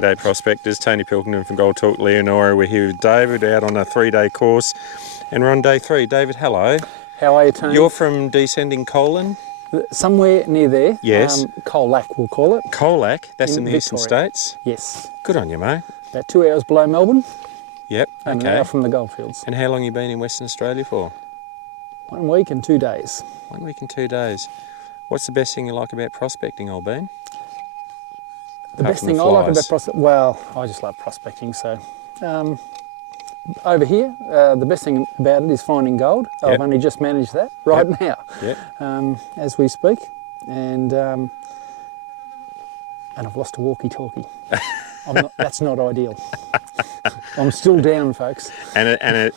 Day prospectors, Tony Pilkington from Gold Talk, Leonora. We're here with David out on a 3-day course, and we're on day 3. David, hello. How are you, Tony? You're from Descending Colon? Somewhere near there. Yes. Colac, we'll call it. Colac, that's in the Victoria. eastern states? Yes. Good on you, mate. About 2 hours below Melbourne. Yep, And okay. an hour from the goldfields. And how long you been in Western Australia for? 1 week and 2 days. 1 week and 2 days. What's the best thing you like about prospecting, old bean? The best thing I like about prospecting, well, I just love prospecting. So over here, the best thing about it is finding gold. Yep. I've only just managed that right now, Yep. as we speak, and I've lost a walkie-talkie. That's not ideal. I'm still down, folks. And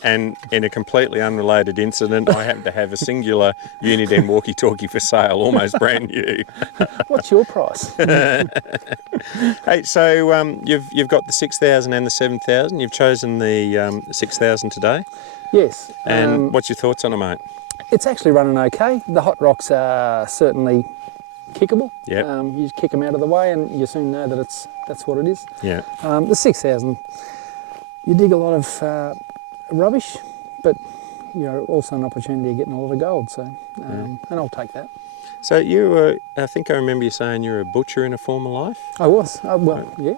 in a completely unrelated incident, I happen to have a singular Uniden walkie-talkie for sale, almost brand new. What's your price? Hey, so you've got the 6,000 and the 7,000. You've chosen the 6,000 today. Yes. And what's your thoughts on it, mate? It's actually running okay. The hot rocks are certainly kickable. Yep. You kick them out of the way and you soon know that that's what it is. Yeah. The 6,000, you dig a lot of rubbish, but you're also an opportunity of getting a lot of gold. So, and I'll take that. So you were, I think I remember you saying you were a butcher in a former life. I was. Well, yeah.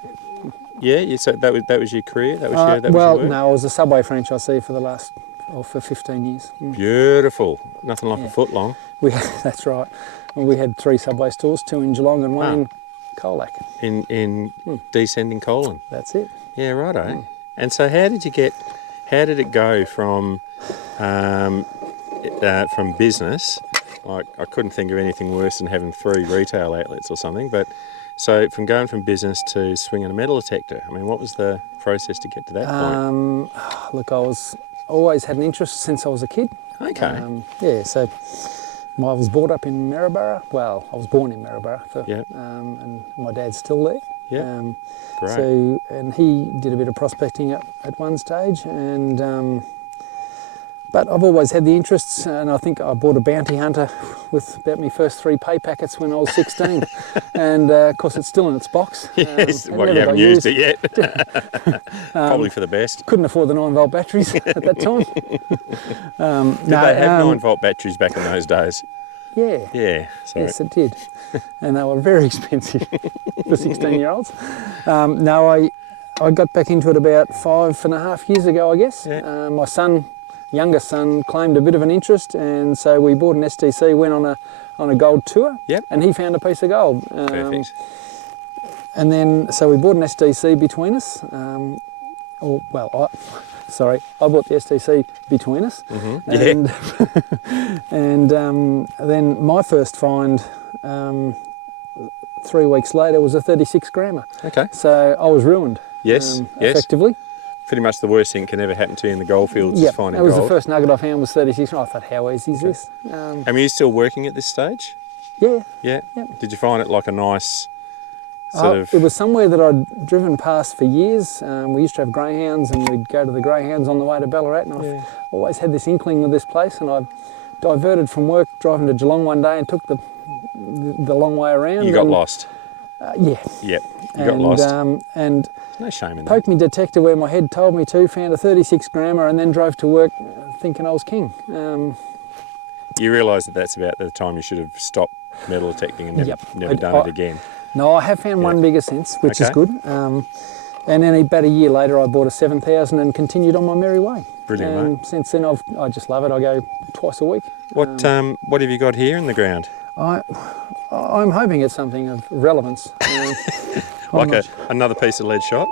Yeah. So that was your career. That was your well, your work? no, I was a Subway franchisee for 15 years. Beautiful. Nothing like a foot long. That's right. We had 3 Subway stores, 2 in Geelong and 1 in Colac. In Descending Colon. That's it. Yeah, righto. And so how did it go from business? Like, I couldn't think of anything worse than having 3 retail outlets or something, but so from going from business to swinging a metal detector, I mean, what was the process to get to that point? Look, I always had an interest since I was a kid. Okay. So I was brought up in Maryborough. Well, I was born in Maryborough, and my dad's still there. Yeah. Great. So, and he did a bit of prospecting at one stage, and but I've always had the interests, and I think I bought a bounty hunter with about my first 3 pay packets when I was 16, and of course it's still in its box. Yes, you haven't used it yet. Probably for the best. Couldn't afford the 9-volt batteries at that time. Did they have 9-volt batteries back in those days? Yeah. Yeah. Sorry. Yes, it did, and they were very expensive for 16-year-olds. No, I got back into it about 5.5 years ago, I guess. Yeah. My youngest son claimed a bit of an interest, and so we bought an STC, went on a gold tour. Yep. And he found a piece of gold. Perfect. And then, so we bought an STC between us. I bought the STC between us. Mm-hmm. Yeah. And then my first find 3 weeks later was a 36 grammer. Okay. So I was ruined. Yes. Effectively. Pretty much the worst thing that can ever happen to you in the goldfields is finding gold. That was gold. the first nugget I found was 36. I thought, how easy is this? And were you still working at this stage? Yeah. Yeah. Yep. Did you find it like a nice sort of? It was somewhere that I'd driven past for years. We used to have greyhounds, and we'd go to the greyhounds on the way to Ballarat, and I've always had this inkling with this place, and I diverted from work driving to Geelong one day and took the long way around. You got lost. Yeah. Yep. You got lost. And no shame in that. Poked me detector where my head told me to, found a 36 grammer, and then drove to work thinking I was king. You realise that that's about the time you should have stopped metal detecting and never done it again. No, I have found one bigger since, which is good. And then about a year later, I bought a 7,000 and continued on my merry way. Brilliant, and mate. Since then, I just love it. I go twice a week. What have you got here in the ground? I'm hoping it's something of relevance. Like another piece of lead shot?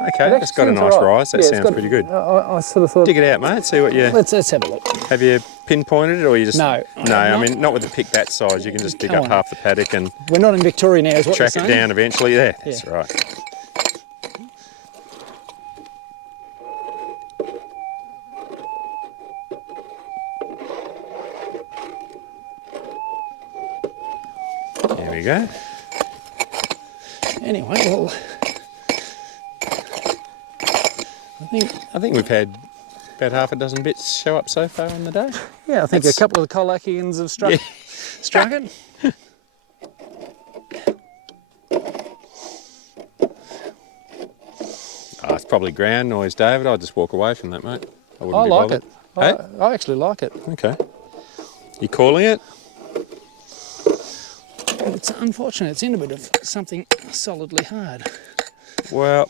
Okay, it's got a nice rise. That sounds pretty good. I sort of thought... Dig it out, mate. See what you... Let's have a look. Have you pinpointed it, or you just... No. No, I mean, not with a pick that size. You can just dig up half the paddock and... We're not in Victoria now, is what you're saying? Track it down eventually. Yeah, that's right. There we go. Anyway, well, I think we've had about half a dozen bits show up so far on the day. Yeah, I think a couple of the Colacians have struck it. probably ground noise, David. I'd just walk away from that, mate. I wouldn't I be like bothered. it. Hey? I actually like it. Okay. You calling it? It's unfortunate. It's in a bit of something solidly hard. Well,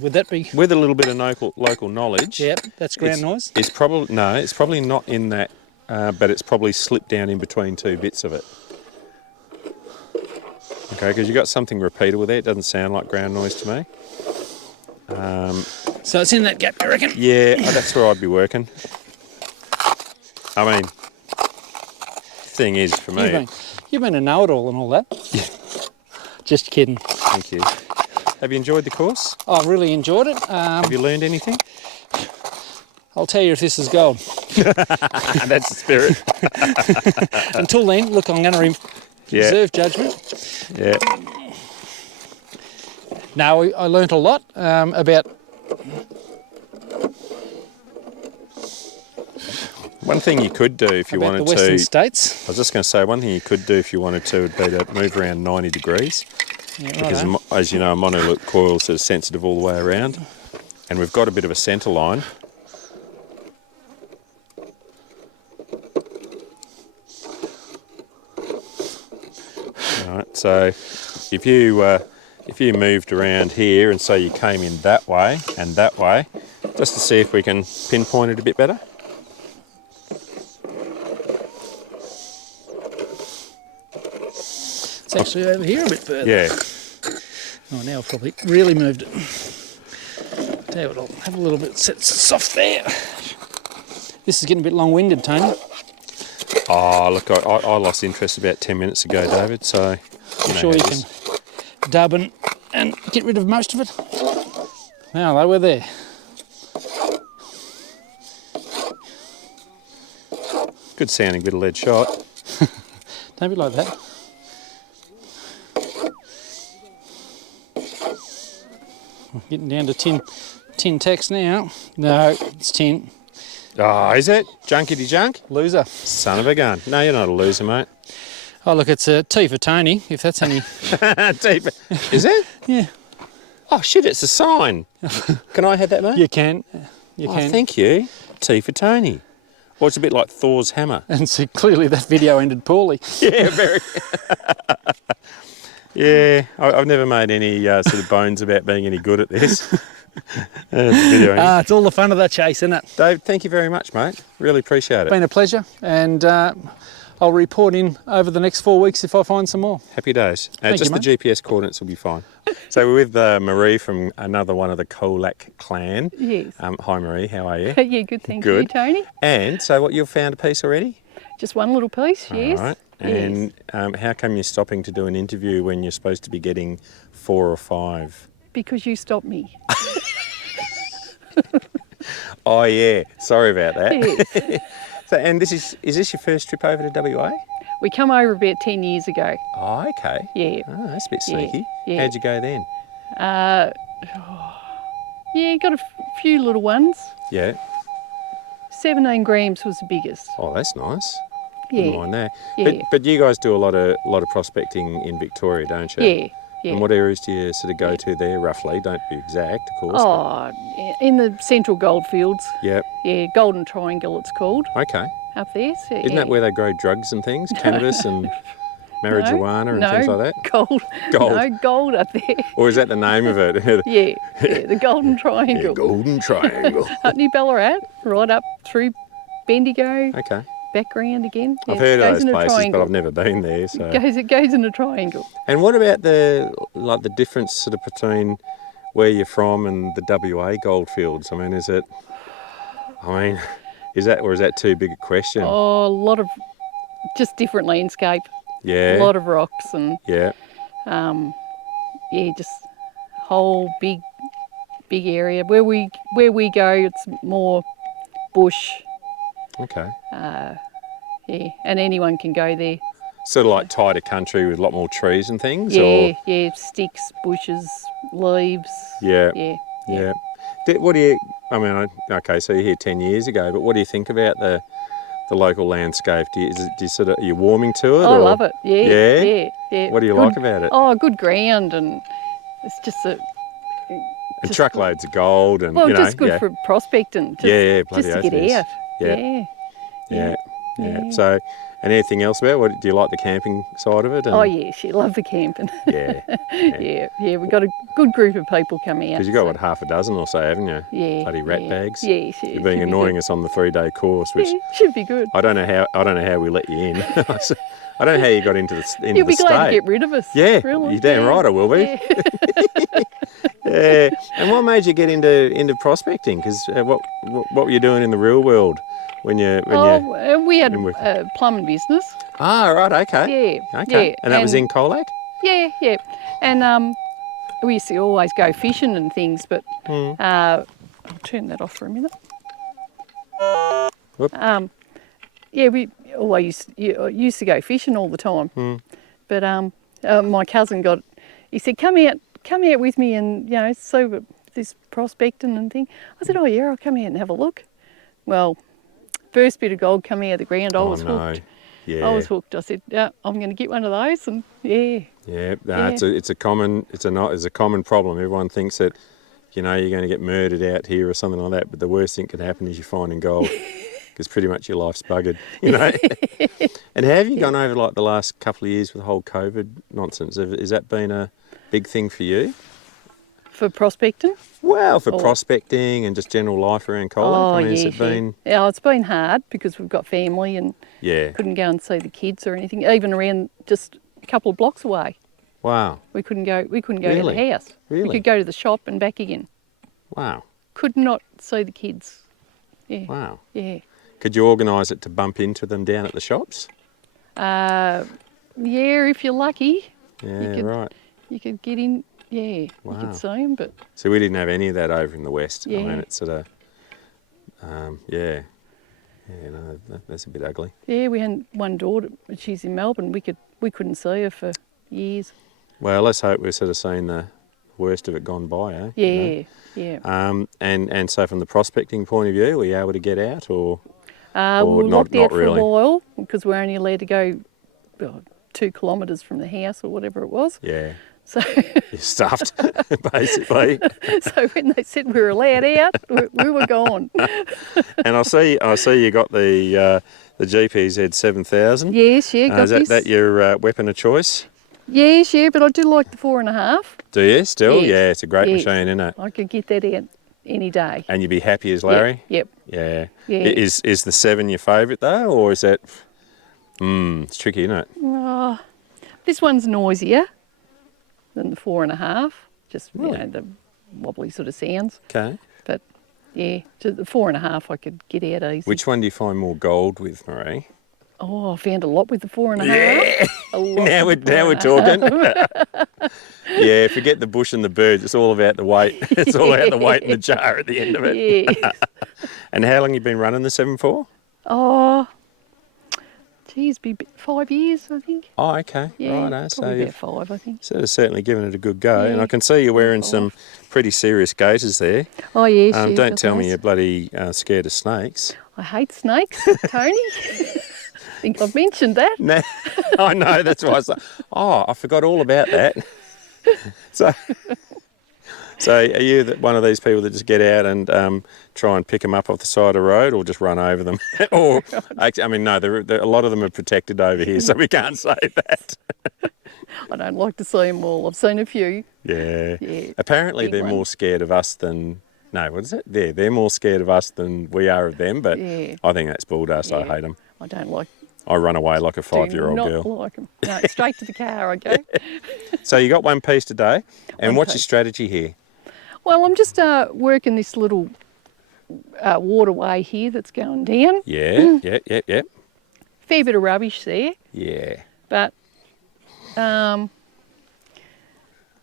Would that be? with a little bit of local knowledge. Yep, that's ground noise. It's probably it's probably not in that, but it's probably slipped down in between two bits of it. Okay, because you got something repeatable there. It doesn't sound like ground noise to me. So it's in that gap, you reckon? Yeah, that's where I'd be working. I mean, thing is for me. You've been a know-it-all and all that. Yeah. Just kidding. Thank you. Have you enjoyed the course? I've really enjoyed it. Have you learned anything? I'll tell you if this is gold. That's the spirit. Until then, look, I'm going to reserve judgment. Yeah. No, I learnt a lot about... One thing you could do if you wanted the Western to... States. I was just going to say, one thing you could do if you wanted to would be to move around 90 degrees. Yeah, Because, as you know, a monolith coil is sensitive all the way around. And we've got a bit of a centre line. Alright, so if you moved around here and so you came in that way and that way, just to see if we can pinpoint it a bit better. It's actually over here a bit further. Yeah. Oh, now I've probably really moved it. Tell you what, I'll have a little bit soft there. This is getting a bit long-winded, Tony. Oh, look, I lost interest about 10 minutes ago, David, so... I'm sure you can dub and get rid of most of it. Now, we're there. Good sounding bit of lead shot. Don't be like that. Getting down to tin tacks now. No, it's tin. Oh, is it? Junkety junk? Loser. Son of a gun. No, you're not a loser, mate. Oh, look, it's a T for Tony, if that's any... Is it? Yeah. Oh, shit, it's a sign. Can I have that, mate? You can. Thank you. T for Tony. Well, it's a bit like Thor's hammer. And so clearly that video ended poorly. Yeah, very. Yeah, I've never made any sort of bones about being any good at this. It's all the fun of the chase, isn't it? Dave, thank you very much, mate. Really appreciate it. It's been a pleasure, and I'll report in over the next 4 weeks if I find some more. Happy days. Thank just you, the GPS coordinates will be fine. So we're with Marie from another one of the Colac clan. Yes. Hi, Marie. How are you? Yeah, good, thank you, Tony. And so you've found a piece already? Just one little piece, yes. All right. And how come you're stopping to do an interview when you're supposed to be getting 4 or 5? Because you stopped me. Oh, yeah. Sorry about that. Yes. So, and is this your first trip over to WA? We come over about 10 years ago. Oh, okay. Yeah. Oh, that's a bit sneaky. Yeah. How'd you go then? Yeah, got a few little ones. Yeah. 17 grams was the biggest. Oh, that's nice. Yeah. Wouldn't mind that. Yeah. But you guys do a lot of prospecting in Victoria, don't you? Yeah. Yeah. And what areas do you sort of go to there roughly? Don't be exact, of course. Oh, in the central goldfields. Yep. Yeah, Golden Triangle it's called. Okay. Up there. So, Isn't that where they grow drugs and things? Cannabis and marijuana and things like that? Gold. Gold. No, gold up there. Or is that the name of it? Yeah, the Golden Triangle. Yeah, Golden Triangle. Up near Ballarat, right up through Bendigo, Okay. back round again. Yeah, I've heard it of goes those in a places, triangle. but I've never been there. So. It goes in a triangle. And what about the difference sort of between where you're from and the WA goldfields? I mean, is that too big a question? Oh, a lot of just different landscape. Yeah. A lot of rocks and Yeah. just whole big area. Where we go, it's more bush. Okay. Yeah, and anyone can go there. Sort of like tighter country with a lot more trees and things? Yeah, yeah, sticks, bushes, leaves. Yeah. Yeah. Yeah. Okay, so you're here 10 years ago, but what do you think about the local landscape? Are you warming to it? I love it. Yeah. What do you Good- like about it? Oh, good ground, and it's just And truckloads of gold and, well, you know. just good yeah. for prospecting. Just, Yeah, bloody just to oath get it is. out. Yeah. Yeah. Yeah. So, and anything else about what do you like the camping side of it? And, Oh yeah, she loved the camping. Yeah. yeah. We got a good group of people come out. Because you got, what, half a dozen or so, haven't you? Yeah. Bloody rat bags. Yeah, You're being annoying us on the 3-day course, which Yeah, should be good. I don't know how we let you in. I don't know how you got into the You'll be glad to state. get rid of us. Yeah, really. you're damn right I will be. Yeah. Yeah. And what made you get into prospecting? Because what were you doing in the real world when you we had been working? a plumbing business. Ah, right, okay. Yeah. Okay. Yeah. And that was in Colac? Yeah. And we used to always go fishing and things, but I'll turn that off for a minute. Whoop. Yeah, we always used to go fishing all the time. But my cousin he said, come out with me and, so this prospecting and thing. I said, oh yeah, I'll come out and have a look. Well, first bit of gold coming out of the ground, I was hooked. Yeah. I was hooked. I said, yeah, I'm going to get one of those, and yeah. Yeah, no, it's a common problem. Everyone thinks that, you're going to get murdered out here or something like that, but the worst thing can happen is you're finding gold, because pretty much your life's buggered, And how have you gone over like the last couple of years with the whole COVID nonsense? Has that been a big thing for you? For prospecting? Well, for prospecting and just general life around Colac. Yeah, it's been hard because we've got family and Yeah. couldn't go and see the kids or anything, even around just a couple of blocks away. Wow. We couldn't go to Really? the house. Really? We could go to the shop and back again. Wow. Could not see the kids. Yeah. Wow. Yeah. Could you organise it to bump into them down at the shops? Yeah, if you're lucky. Yeah, could- right. You could get in. Yeah, Wow. you could see them, but So we didn't have any of that over in the west. I Yeah. mean, it's sort of, no, that's a bit ugly. yeah, we had one daughter. She's in Melbourne. We couldn't see her for years. Well, let's hope we're sort of seeing the worst of it gone by, eh? Yeah, yeah. And so from the prospecting point of view, were you able to get out or We were locked not out for really? a while because we're only allowed to go 2 kilometres from the house or whatever it was. Yeah, So, you're stuffed, basically. so when they said we were allowed out, we were gone. And I see you got the GPZ 7000. Yes, yeah, got Is this. that your weapon of choice? Yes, yeah, but I do like the 4.5. Do you still? Yes. Yeah, it's a great Yes. machine, isn't it? I could get that out any day. And you'd be happy as Larry? Yep. Yeah. Yeah. Is the 7 your favourite though, or is that? It's tricky, isn't it? This one's noisier than the 4.5. Just the wobbly sort of sounds. Okay. But yeah, to the 4.5 I could get out easy. Which one do you find more gold with, Marie? Oh, I found a lot with the 4.5. Yeah. A lot Now with we're the 4.5. talking. Yeah, forget the bush and the birds. It's all about the weight. It's all about the weight in the jar at the end of it. Yeah. And how long you been running the 7.4? Oh, geez, 5 years, I think. Oh, okay. Yeah, Righto. So probably you've about 5, I think. sort of certainly given it a good go. And Yeah. I can see you're wearing 5. some pretty serious gaiters there. Oh, yes. yeah, Don't got tell me those. you're bloody scared of snakes. I hate snakes, Tony. I think I've mentioned that. No, I know, that's why I was like, oh, I forgot all about that. So are you one of these people that just get out and try and pick them up off the side of the road or just run over them? Or, I mean, no, a lot of them are protected over here, so we can't say that. I don't like to see them all. I've seen a few. Yeah. Yeah. Apparently Big they're ones. more scared of us than, no, what is it? They're more scared of us than we are of them, but Yeah. I think that's bull dust. I Yeah. hate them. I don't like. I run away like a 5-year-old do not girl. like them. No, straight to the car I go. So you got one piece today, and One what's your piece. strategy here? Well, I'm just working this little waterway here that's going down. Yeah, yep. Fair bit of rubbish there, Yeah. but I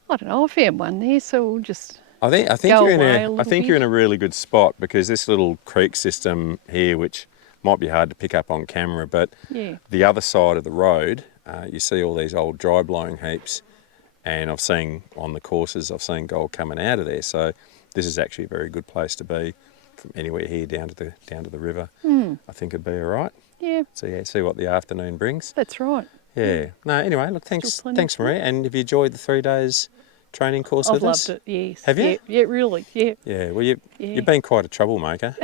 don't know. I found one there, so we'll just. I think Go you're away a I little think bit. you're in a really good spot because this little creek system here, which might be hard to pick up on camera, but Yeah. the other side of the road, you see all these old dry blowing heaps, and I've seen on the courses, I've seen gold coming out of there. So this is actually a very good place to be from anywhere here down to the river. I think it'd be all right. Yeah, So yeah, see what the afternoon brings. that's right. Yeah. No, anyway, look, Still thanks, plenty of Marie. And have you enjoyed the 3 days training course I've with us? loved it, yes. Have you? Yeah, really, yeah. Yeah, well, you've been quite a troublemaker,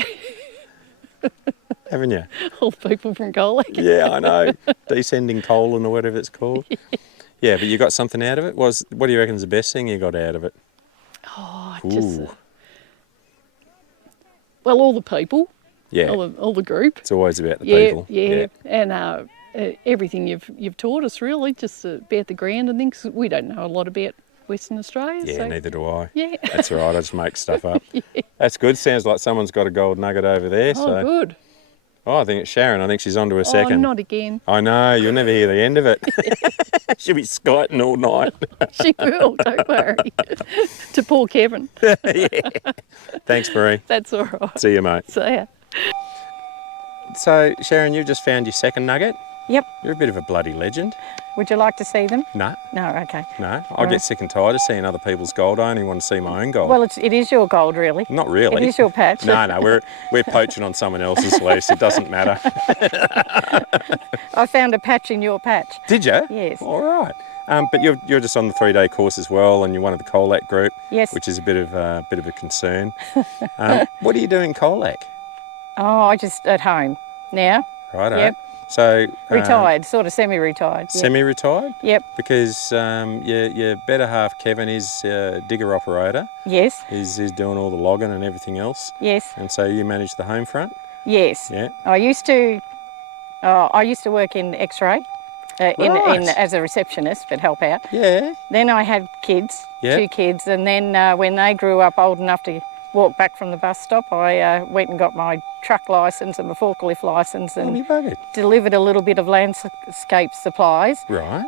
haven't you? All the people from Colac. Yeah, I know. Descending colon or whatever it's called. Yeah, but you got something out of it? What do you reckon is the best thing you got out of it? Oh, Ooh. just... well, all the people. Yeah. All the group. It's always about the people. Yeah, and everything you've taught us, really, just about the ground and things. We don't know a lot about Western Australia. Yeah, so. neither do I. Yeah. That's all right, I just make stuff up. That's good. Sounds like someone's got a gold nugget over there. Oh, so. good. Oh, I think it's Sharon. I think she's on to a second. Oh, not again. I know, you'll never hear the end of it. She'll be skiting all night. She will, don't worry. To poor Kevin. Yeah. Thanks, Marie. That's all right. See you, mate. So, yeah. So, Sharon, you've just found your second nugget. Yep. You're a bit of a bloody legend. Would you like to see them? No, No, okay. no. I get sick and tired of seeing other people's gold. I only want to see my own gold. Well, it is your gold, really. Not really. It is your patch. No, we're poaching on someone else's lease. It doesn't matter. I found a patch in your patch. Did you? Yes. All right. But you're just on the 3-day course as well, and you're one of the Colac group. Yes. Which is a bit of a concern. What do you do in Colac? Oh, I just at home now. Righto. Yep. So Retired, sort of semi-retired. Yep. Semi-retired? Yep. Because your better half, Kevin, is digger operator. Yes. He's doing all the logging and everything else. Yes. And so you manage the home front? Yes. Yeah. I used to work in X-ray, in as a receptionist, but help out. Yeah. Then I had kids, Yeah. 2 kids, and then when they grew up old enough to walk back from the bus stop, I went and got my truck licence and my forklift licence and you buggered. delivered a little bit of landscape supplies. Right.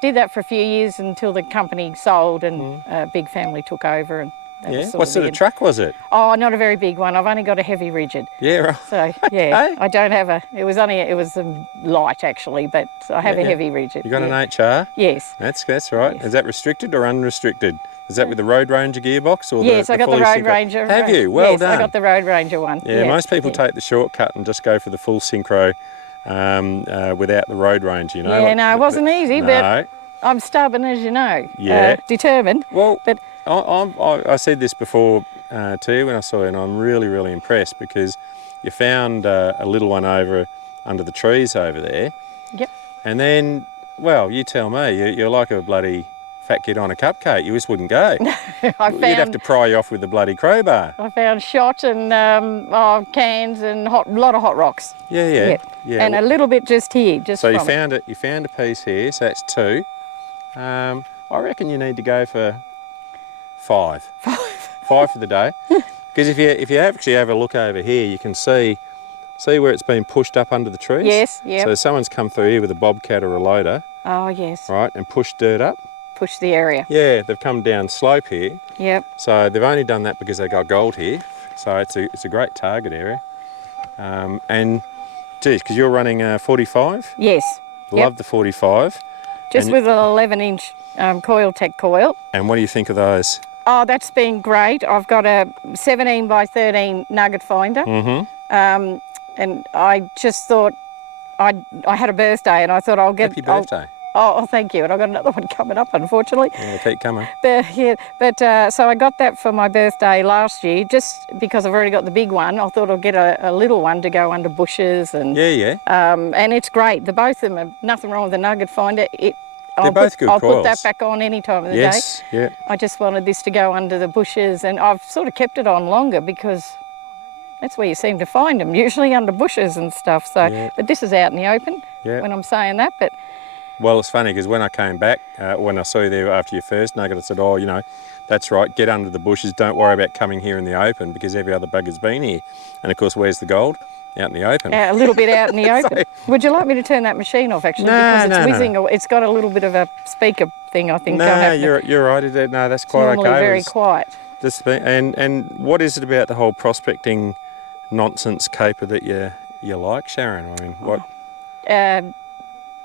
Did that for a few years until the company sold and a big family took over. And that Yeah. was What sort the of end. truck was it? Oh, not a very big one. I've only got a heavy rigid. Yeah, right. So yeah, Okay. I don't have it was light actually, but I have a heavy rigid. You got yeah. an HR? Yes. That's right. Yes. Is that restricted or unrestricted? Is that with the Road Ranger gearbox or Yes, I got the fully Road synchro? Ranger. Have you? Well yes, done. I got the Road Ranger one. Yeah, most people take the shortcut and just go for the full synchro without the Road Ranger, you know. Yeah, no, it wasn't easy, no. but I'm stubborn, as you know. Yeah. Determined. Well, but I said this before to you when I saw you, and I'm really, really impressed because you found a little one over under the trees over there. Yep. And then, well, you tell me, you're like a bloody fat kid on a cupcake. You just wouldn't go. You'd have to pry you off with the bloody crowbar. I found shot and cans and a lot of hot rocks. Yeah. And a little bit just here, just so from it. you found a piece here, so that's 2. I reckon you need to go for 5. 5 for the day. Because if you actually have a look over here, you can see where it's been pushed up under the trees. Yes, yeah. So someone's come through here with a bobcat or a loader. Oh yes. Right, and pushed dirt up. Push the area. Yeah, they've come down slope here. Yep. So they've only done that because they got gold here. So it's a great target area. And geez, because you're running 45. Yes. Love the 45. Just with an 11-inch coil tech coil. And what do you think of those? Oh, that's been great. I've got a 17 by 13 nugget finder. Mm-hmm. And I just thought I had a birthday and I thought I'll get... Happy birthday. Oh, thank you. And I've got another one coming up, unfortunately. Yeah, keep coming. So I got that for my birthday last year, just because I've already got the big one. I thought I'll get a little one to go under bushes. And Yeah. and it's great. The both of them are nothing wrong with the nugget finder. They're both good I'll coils. put that back on any time of the day. Yes, yeah. I just wanted this to go under the bushes, and I've sort of kept it on longer because that's where you seem to find them, usually under bushes and stuff. So, Yeah. But this is out in the open when I'm saying that. But Well, it's funny because when I came back, when I saw you there after your first nugget, I said, oh, that's right, get under the bushes, don't worry about coming here in the open because every other bugger's been here. And of course, where's the gold? Out in the open. a little bit out in the open. Would you like me to turn that machine off, actually? Because it's whizzing. No. It's got a little bit of a speaker thing, I think. No, you're right. No, that's quite it's normally okay. Very quiet. And what is it about the whole prospecting nonsense caper that you like, Sharon? I mean, what?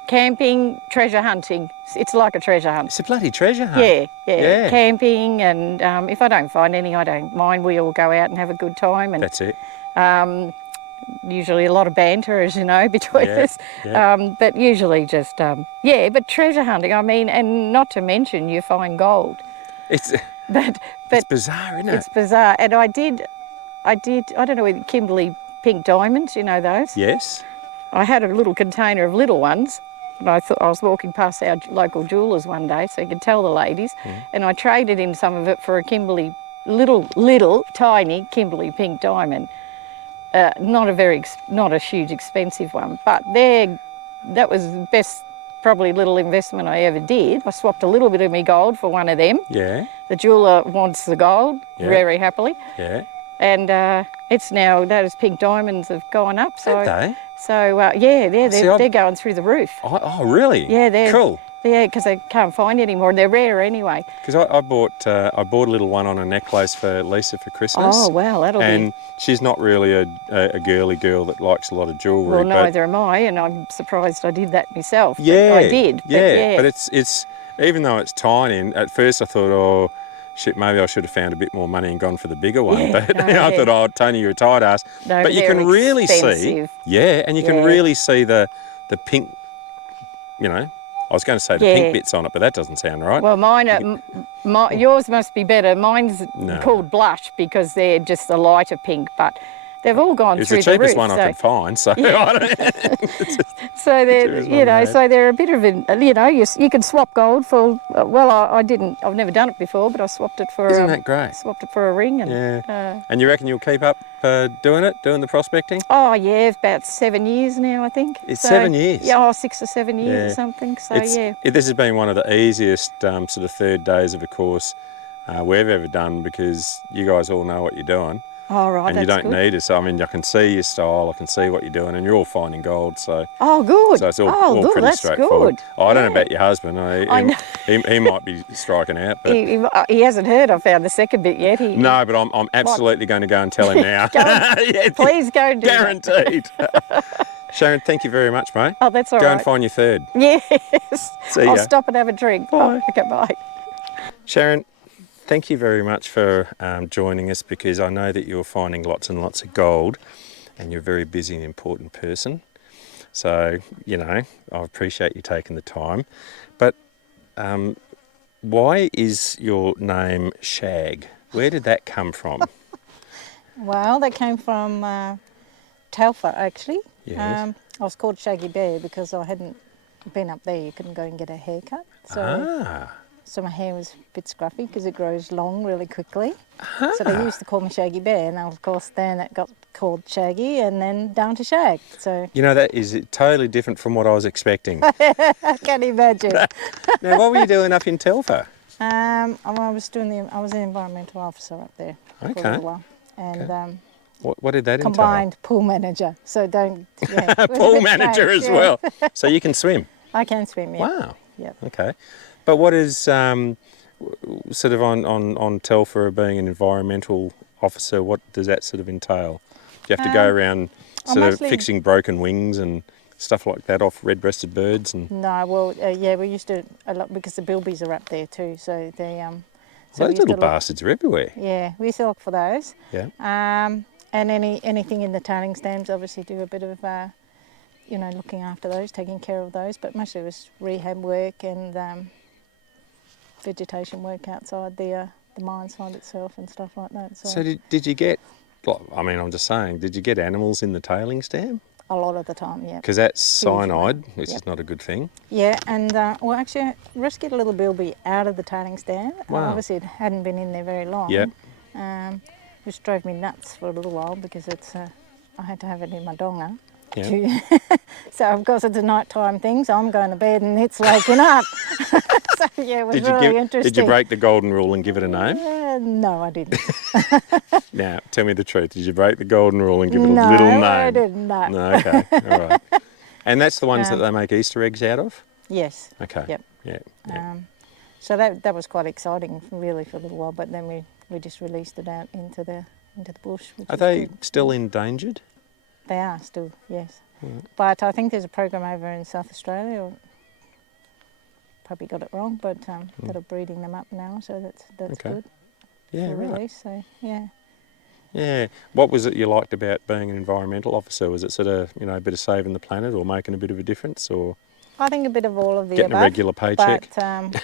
Camping, treasure hunting. It's like a treasure hunt. It's a bloody treasure hunt. Yeah. Camping, and if I don't find any, I don't mind. We all go out and have a good time. And that's it. Usually a lot of banter, as you know, between us. Yeah. But usually just, but treasure hunting, I mean, and not to mention you find gold. It's but it's bizarre, isn't it? it's bizarre. And I don't know whether Kimberley pink diamonds, you know those? Yes. I had a little container of little ones, and I thought I was walking past our local jewellers one day, so you could tell the ladies, and I traded in some of it for a Kimberley little tiny Kimberley pink diamond. Not a huge expensive one, but that was the best probably little investment I ever did. I swapped a little bit of my gold for one of them. Yeah. The jeweller wants the gold very happily. Yeah. And it's now, those pink diamonds have gone up. So, Have they? So, they're going through the roof. Oh, really? Yeah, they're cool. Yeah, because they can't find any more. They're rare anyway. Because I bought a little one on a necklace for Lisa for Christmas. Oh, wow, and she's not really a girly girl that likes a lot of jewellery. Well, neither am I, and I'm surprised I did that myself. Yeah, I did. But it's even though it's tiny, and at first I thought, oh, shit, maybe I should have found a bit more money and gone for the bigger one. Yeah, but I thought, oh, Tony, you're a tight ass. No, but you can really expensive. see, and you can really see the pink, I was going to say the pink bits on it, but that doesn't sound right. Well, yours must be better. Mine's called blush because they're just a lighter pink, but they've all gone through the roof. It's the cheapest one I could find, so I don't. So they're, so they're a bit of you can swap gold for. Well, I didn't. I've never done it before, but I swapped it for. Isn't that great? Swapped it for a ring, and and you reckon you'll keep up doing the prospecting? Oh yeah, about 7 years now, I think. It's 7 years. Yeah, 6 or 7 years or something. So this has been one of the easiest sort of third days of a course we've ever done because you guys all know what you're doing. Oh, right, and you don't need us. I mean, I can see your style, I can see what you're doing, and you're all finding gold. So good. So it's all good. pretty That's straightforward. Good. I don't know about your husband. I know. He might be striking out, but he hasn't heard I found the second bit yet. No, but I'm absolutely going to go and tell him now. Please go do Guaranteed. Sharon, thank you very much, mate. Oh, that's all right. Go right. and find your third. Yes. See ya. I'll stop and have a drink. Bye. Okay, bye. Sharon, thank you very much for joining us because I know that you're finding lots and lots of gold and you're a very busy and important person. So, I appreciate you taking the time. But why is your name Shag? Where did that come from? Well, that came from Telfer, actually. Yes. I was called Shaggy Bear because I hadn't been up there. You couldn't go and get a haircut. So my hair was a bit scruffy because it grows long really quickly. So they used to call me Shaggy Bear, and of course then it got called Shaggy and then down to Shag. So that is totally different from what I was expecting. I can imagine. Now, what were you doing up in Telfer? I was an environmental officer up there for a little while, and what did that combined pool manager. So don't pool manager as well. So you can swim. I can swim. Yeah. Wow. Yep. Okay. But what is sort of on Telfer being an environmental officer? What does that sort of entail? Do you have to go around sort of fixing broken wings and stuff like that off red-breasted birds? And no, well, we used to a lot because the bilbies are up there too. So they those little bastards are everywhere. Yeah, we used to look for those. Yeah. And anything in the tailings dams, obviously do a bit of looking after those, taking care of those. But mostly it was rehab work and vegetation work outside the mine site itself and stuff like that. So did you get? I'm just saying, did you get animals in the tailings dam? A lot of the time, yeah. Because that's cyanide, which is not a good thing. Yeah, and actually I rescued a little bilby out of the tailings dam. Wow. Obviously it hadn't been in there very long. Yep. Which drove me nuts for a little while because I had to have it in my donga. Yeah. So of course it's a nighttime thing, so I'm going to bed and it's waking up. So yeah, it was really interesting. Did you break the golden rule and give it a name? No, I didn't. Now, tell me the truth. Did you break the golden rule and give it a little name? No, I didn't. No, okay, all right. And that's the ones that they make Easter eggs out of? Yes. Okay. Yep. Yeah. So that was quite exciting, really, for a little while. But then we just released it out into the bush. Are they still endangered? They are still, yes. Right. But I think there's a program over in South Australia, or probably got it wrong, but that are breeding them up now, so that's good. Yeah, release. So yeah. Yeah. What was it you liked about being an environmental officer? Was it sort of a bit of saving the planet or making a bit of a difference, or I think a bit of all of the getting above, a regular paycheck? But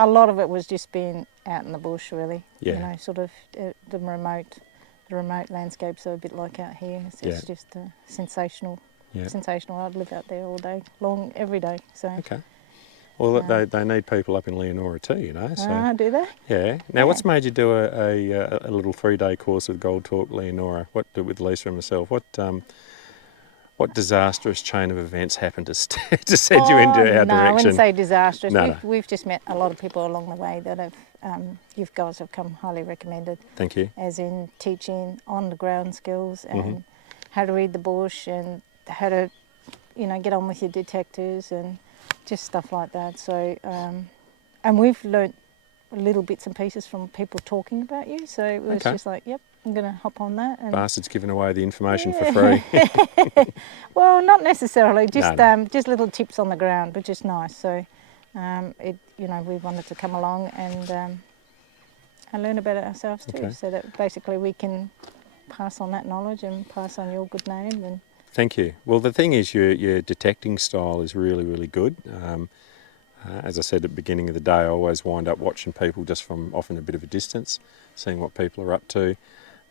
a lot of it was just being out in the bush, really. Yeah. You know, sort of the remote landscapes are a bit like out here. It's just sensational. Yeah. Sensational. I'd live out there all day long, every day. So. Okay. Well, they need people up in Leonora too, you know. So Do they? yeah. Now, what's made you do a little 3-day course with Gold Talk Leonora? With Lisa and myself? What disastrous chain of events happened to send you into our direction? No, I wouldn't say disastrous. No. We've just met a lot of people along the way that have, you guys have come highly recommended. Thank you. As in teaching on the ground skills and how to read the bush and how to, you know, get on with your detectors and just stuff like that. So, and we've learnt little bits and pieces from people talking about you. So it was just like, yep, I'm going to hop on that. And Bastards giving away the information for free. well, not necessarily, just No. just little tips on the ground, which is nice. So, you know, we wanted to come along and learn about it ourselves too, so that basically we can pass on that knowledge and pass on your good name. And Thank you. Well, the thing is, your detecting style is really, really good. As I said at the beginning of the day, I always wind up watching people just from often a bit of a distance, seeing what people are up to.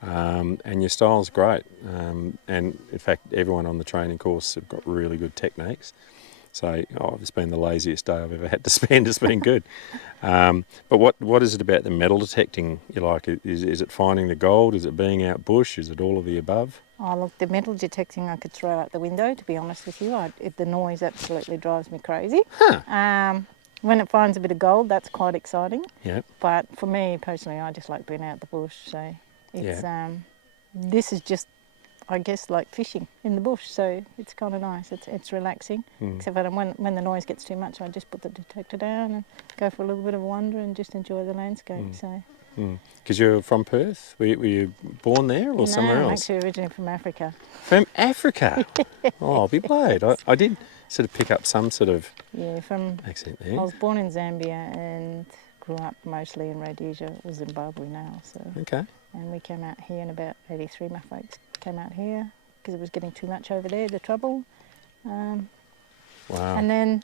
And your style's great. And in fact, everyone on the training course have got really good techniques. So it's been the laziest day I've ever had to spend. It's been good. But what is it about the metal detecting you like? Is it finding the gold? Is it being out bush? Is it all of the above? oh, look, the metal detecting I could throw out the window, to be honest with you. The noise absolutely drives me crazy. Huh. When it finds a bit of gold, that's quite exciting. Yeah. But for me personally, I just like being out the bush. So it's this is just, I guess, like fishing in the bush. So it's kind of nice. It's relaxing. Except that when the noise gets too much, I just put the detector down and go for a little bit of a wander and just enjoy the landscape. So. Because you're from Perth? Were you born there or somewhere No, I'm else? actually originally from Africa. From Africa? Oh, I'll be blade. I did sort of pick up some sort of accent there. I was born in Zambia and grew up mostly in Rhodesia, or Zimbabwe now. So. Okay. And we came out here in about 83. My folks came out here because it was getting too much over there, the trouble. Wow. And then,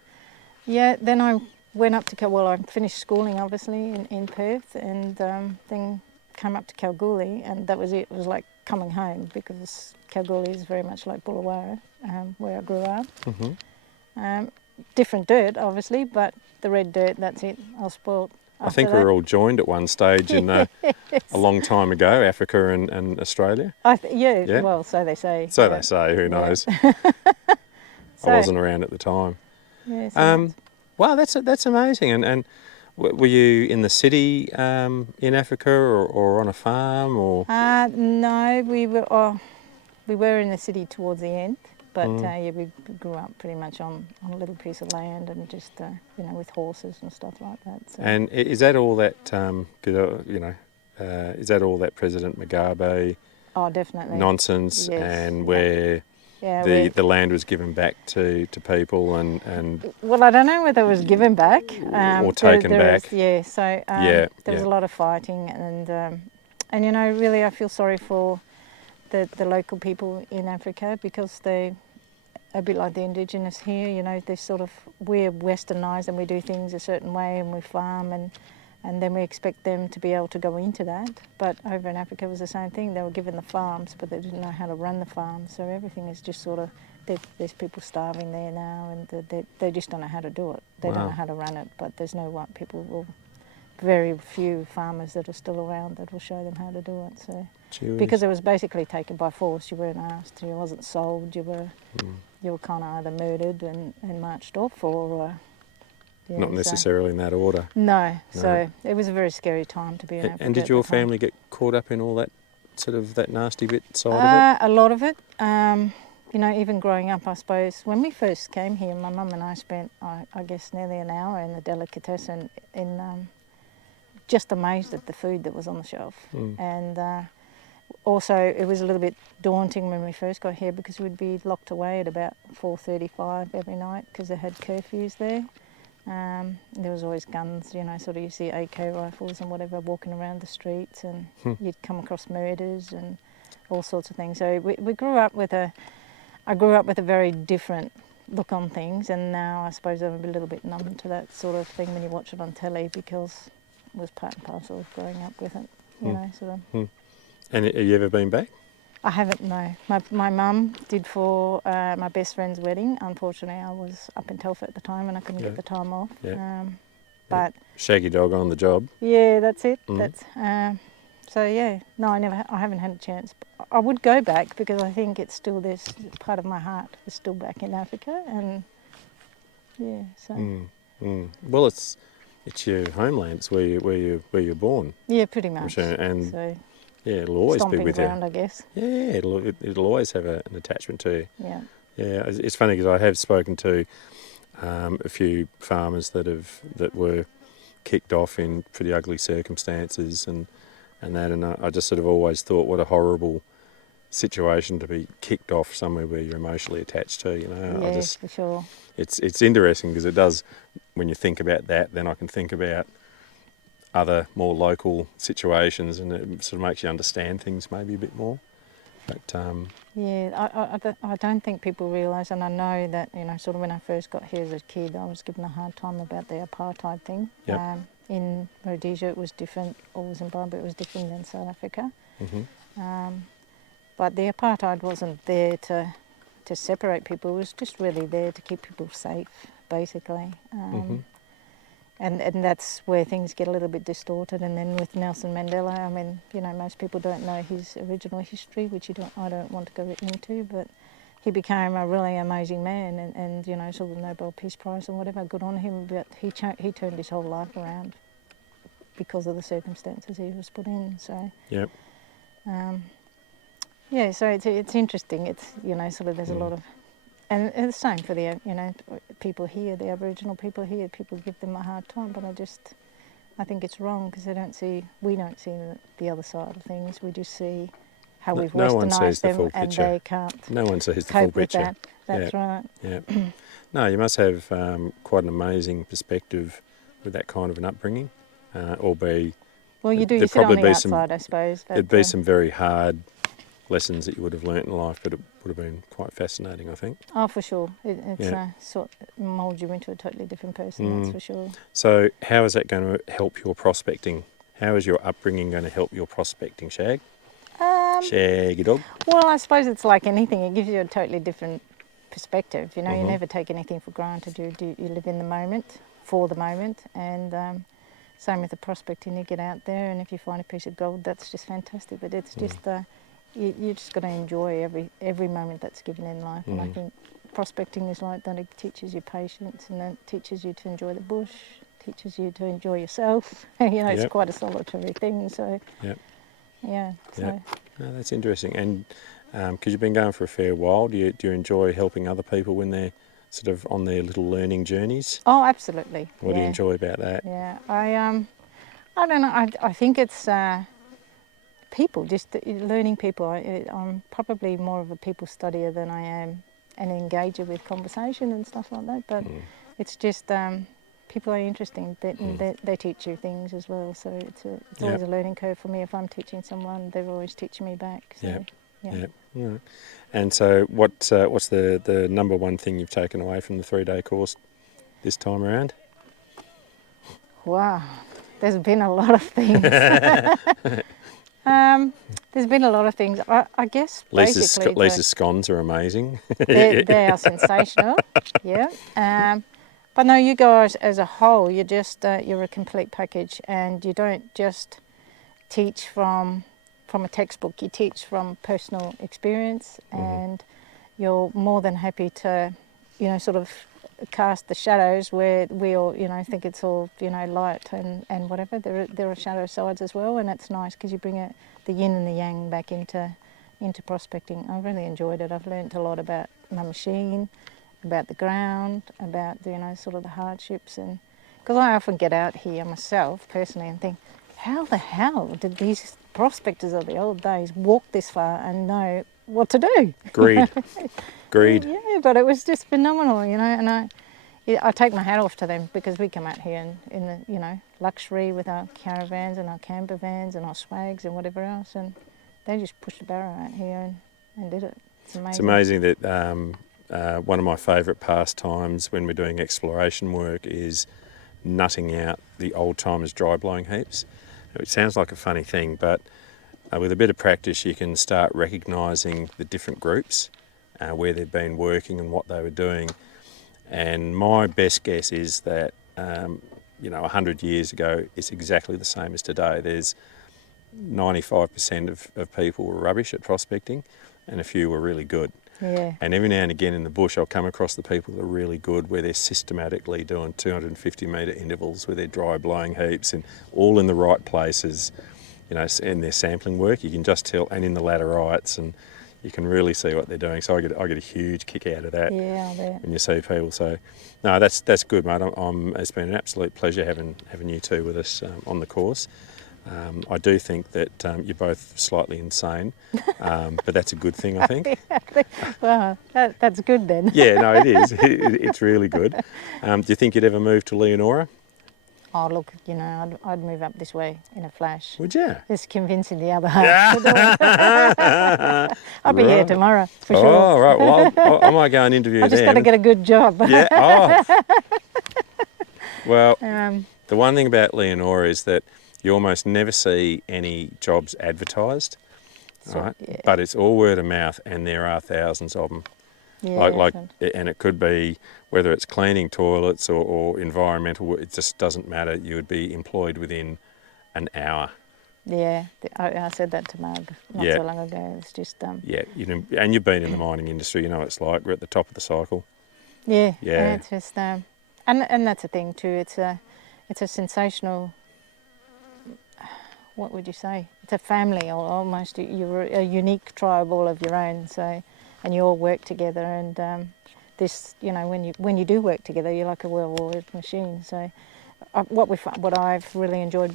then I went up to I finished schooling obviously in Perth, and then came up to Kalgoorlie, and that was it. It was like coming home, because Kalgoorlie is very much like Bullawarra, where I grew up. Different dirt, obviously, but the red dirt, that's it. I was spoilt. I think we were all joined at one stage in a long time ago, Africa and Australia. Yeah, well, so they say. So they say, who knows? I wasn't around at the time. Yeah, wow, that's amazing. And were you in the city in Africa or on a farm? Or? No, we were in the city towards the end. But we grew up pretty much on a little piece of land and just, with horses and stuff like that. So. And is that all that, is that all that President Mugabe definitely. nonsense, Yes. and where the land was given back to people and... Well, I don't know whether it was given back. Or taken back. There was a lot of fighting and really I feel sorry for the local people in Africa, because they, a bit like the Indigenous here, we're westernised and we do things a certain way and we farm and then we expect them to be able to go into that. But over in Africa it was the same thing. They were given the farms, but they didn't know how to run the farms. So everything is just sort of, there's people starving there now, and they just don't know how to do it. They don't know how to run it, but there's no white people, or very few farmers that are still around that will show them how to do it. So. Because it was basically taken by force. You weren't asked. You wasn't sold. You were kind of either murdered and marched off, or not necessarily in that order. No. So it was a very scary time to be in Africa. And did your family get caught up in all that sort of that nasty bit side of it? A lot of it. Even growing up, I suppose, when we first came here, my mum and I spent, I guess, nearly an hour in the delicatessen, just amazed at the food that was on the shelf. And also, it was a little bit daunting when we first got here, because we'd be locked away at about 4:35 every night, because they had curfews there. There was always guns, you see AK rifles and whatever walking around the streets, and you'd come across murders and all sorts of things. So we grew up with I grew up with a very different look on things, and now I suppose I'm a little bit numb to that sort of thing when you watch it on telly, because was part and parcel of growing up with it, you know, sort of. And have you ever been back? I haven't, no. My mum did for my best friend's wedding. Unfortunately, I was up in Telford at the time and I couldn't get the time off. Yeah. But Shaggy dog on the job. yeah, that's it. That's so yeah. No, I haven't had a chance. I would go back because I think it's still this part of my heart is still back in Africa, and yeah. So Well, it's your homeland. It's where you're born. yeah, pretty much. And so yeah, it'll always be stomping with ground, you. I guess. Yeah, it'll always have an attachment to you. Yeah. Yeah, it's funny because I have spoken to a few farmers that were kicked off in pretty ugly circumstances and I just sort of always thought what a horrible situation to be kicked off somewhere where you're emotionally attached to. You know, Yeah, for sure. It's interesting because it does. When you think about that, then I can think about other more local situations, and it sort of makes you understand things maybe a bit more. But yeah, I don't think people realise, and I know that, you know, sort of when I first got here as a kid, I was given a hard time about the apartheid thing. Yep. In Rhodesia it was different, or Zimbabwe it was different than South Africa. But the apartheid wasn't there to separate people, it was just really there to keep people safe, basically. And that's where things get a little bit distorted. And then with Nelson Mandela, I mean, you know, most people don't know his original history, which I don't want to go into, but he became a really amazing man, and you know, sort of the Nobel Peace Prize and whatever, good on him, but he turned his whole life around because of the circumstances he was put in. So yep. yeah, so it's interesting. It's, you know, sort of there's a lot of, and the same for the, you know, people here, the Aboriginal people here. People give them a hard time, but I think it's wrong because we don't see the other side of things. We just see how we've westernised them, and they can't. No one sees the full cope with picture. that. That's right. Yeah. No, you must have quite an amazing perspective with that kind of an upbringing, or be. Well, you do. You There'd sit on probably the be outside, I suppose. But, There'd be some very hard lessons that you would have learnt in life, but it would have been quite fascinating, I think. Oh, for sure. It's sort of mould you into a totally different person. That's for sure. So, how is that going to help your prospecting? How is your upbringing going to help your prospecting, Shag? Shaggy dog. Well, I suppose it's like anything. It gives you a totally different perspective. You know, you never take anything for granted. You live in the moment, for the moment, and same with the prospecting. You get out there, and if you find a piece of gold, that's just fantastic. But it's just you just got to enjoy every moment that's given in life. And I think prospecting is like that. It teaches you patience, and then teaches you to enjoy the bush, teaches you to enjoy yourself. You know, it's quite a solitary thing. So yeah. So. No, that's interesting. And because you've been going for a fair while, do you enjoy helping other people when they're sort of on their little learning journeys? Oh, absolutely. What do you enjoy about that? Yeah, I don't know. I think it's people, just learning people. I'm probably more of a people studier than I am an engager with conversation and stuff like that. But it's just people are interesting. They teach you things as well. So it's always a learning curve for me. If I'm teaching someone, they're always teaching me back. So, yeah. Right. And so what's the number one thing you've taken away from the 3-day course this time around? Wow, there's been a lot of things. There's been a lot of things. I guess basically Lisa's scones are amazing. they are sensational. Yeah. But no, you go as a whole. You're a complete package, and you don't just teach from a textbook. You teach from personal experience, and you're more than happy to, you know, sort of cast the shadows where we all, you know, think it's all, you know, light and whatever. There are shadow sides as well, and it's nice because you bring the yin and the yang back into prospecting. I've really enjoyed it. I've learnt a lot about my machine, about the ground, about, you know, sort of the hardships, and because I often get out here myself personally and think, how the hell did these prospectors of the old days walk this far and know what to do? Greed. Yeah, but it was just phenomenal, you know, and I take my hat off to them because we come out here in the, you know, luxury with our caravans and our camper vans and our swags and whatever else, and they just pushed the barrow out here and did it. It's amazing. It's amazing that one of my favourite pastimes when we're doing exploration work is nutting out the old-timers dry blowing heaps. It sounds like a funny thing, but with a bit of practice you can start recognising the different groups, where they've been working and what they were doing. And my best guess is that, 100 years ago it's exactly the same as today. There's 95% of people were rubbish at prospecting and a few were really good. Yeah. And every now and again in the bush I'll come across the people that are really good, where they're systematically doing 250 metre intervals with their dry blowing heaps and all in the right places, in their sampling work. You can just tell, and in the laterites, and you can really see what they're doing. So I get a huge kick out of that. Yeah, I bet. When you see people. So no, that's good, mate. It's been an absolute pleasure having you two with us on the course. I do think that you're both slightly insane, but that's a good thing, I think. Well, that's good then. Yeah, no, it is. It's really good. Do you think you'd ever move to Leonora? Oh, look, I'd move up this way in a flash. Would you? Just convincing the other half to do it. I'll be here tomorrow, for sure. Oh, right. Well, I might go and interview them. I just got to get a good job. Yeah. Oh. Well, the one thing about Leonora is that you almost never see any jobs advertised, right? Yeah. But it's all word of mouth, and there are thousands of them. Yeah, And it could be whether it's cleaning toilets or environmental. It just doesn't matter. You would be employed within an hour. Yeah, I said that to Marg not so long ago. It's just Yeah, and you've been in the mining industry. You know what it's like. We're at the top of the cycle. Yeah. Yeah. And it's just and that's the thing too. It's a sensational. What would you say? It's a family, or almost. You're a unique tribe, all of your own. So, and you all work together. And this, when you do work together, you're like a well-oiled machine. So, what I've really enjoyed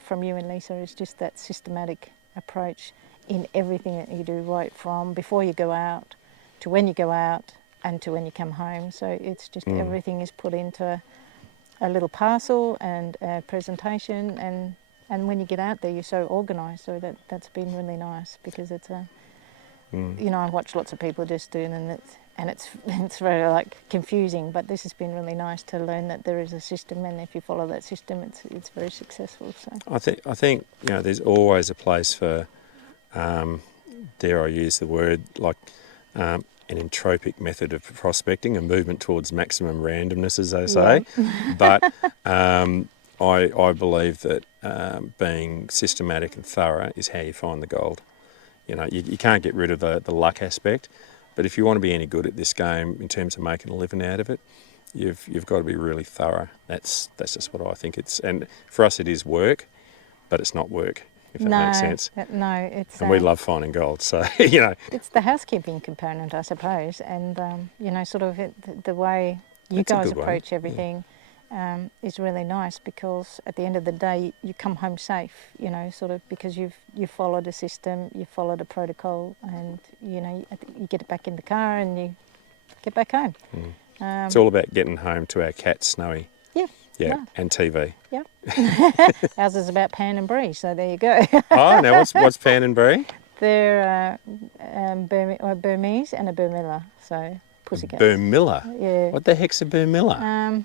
from you and Lisa is just that systematic approach in everything that you do, right from before you go out to when you go out and to when you come home. So it's just everything is put into a little parcel and a presentation, and when you get out there, you're so organised. So that's been really nice, because it's I watch lots of people just doing, and it's very confusing. But this has been really nice to learn that there is a system, and if you follow that system, it's very successful. So I think there's always a place for, dare I use the word, an entropic method of prospecting, a movement towards maximum randomness, as they say. Yeah. But I believe that being systematic and thorough is how you find the gold. You can't get rid of the luck aspect, but if you want to be any good at this game in terms of making a living out of it, you've got to be really thorough. That's just what I think. And for us it is work, but it's not work, if that makes sense. No, it's... And we love finding gold, so, It's the housekeeping component, I suppose, and, sort of the way you guys approach everything is really nice, because at the end of the day, you come home safe, sort of because you followed a system, you followed a protocol, and, you get back in the car and you get back home. It's all about getting home to our cat, Snowy. Yeah, and TV. Yep. Ours is about Pan and Brie, so there you go. Oh, now what's Pan and Brie? They're Burmese and a Burmilla, so pussycats. Burmilla? Yeah. What the heck's a Burmilla?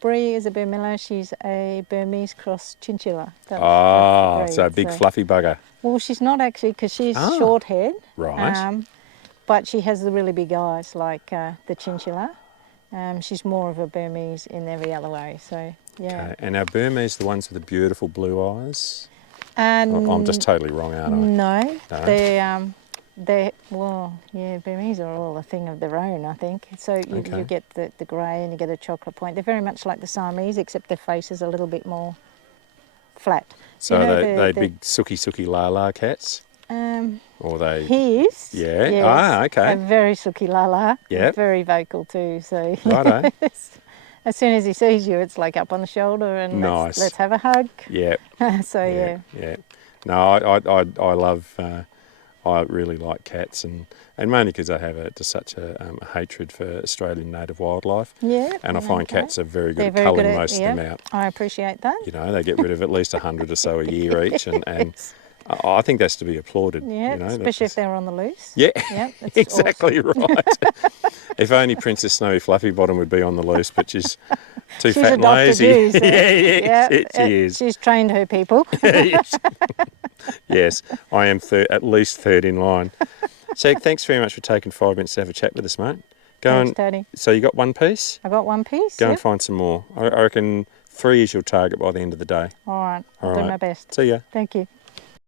Brie is a Burmilla. She's a Burmese cross chinchilla. That's so a big fluffy bugger. Well, she's not actually, because she's short-haired. Right. But she has the really big eyes like the chinchilla. She's more of a Burmese in every other way, so yeah. Okay. And are Burmese the ones with the beautiful blue eyes? I'm just totally wrong, aren't I? No, Burmese are all a thing of their own, I think. So you get the grey and you get a chocolate point. They're very much like the Siamese, except their face is a little bit more flat. So they big sooky la cats? Or they... He is. Yeah. Yes, Okay. A very sooky la. Yep. Very vocal too. So Righto. as soon as he sees you, it's like up on the shoulder and nice. let's have a hug. Yeah. So yeah. No, I love. I really like cats, and mainly because I have just such a hatred for Australian native wildlife. Yeah. And I find cats are very good They're at very culling good at- most of them out. I appreciate that. They get rid of at least 100 or so a year each, and Yes. I think that's to be applauded. Yeah, you know, especially if they're on the loose. Yeah, Yeah, that's exactly right. If only Princess Snowy Fluffy Bottom would be on the loose, but she's too She's fat and adopted lazy. you, so yeah, she is. She's trained her people. yes. Yes, I am at least third in line. Shag, thanks very much for taking 5 minutes to have a chat with us, mate. Thanks, Tony. So you got one piece? I got one piece. Go and Yep. find some more. I reckon 3 is your target by the end of the day. All right. I'll All do right. my best. See ya. Thank you.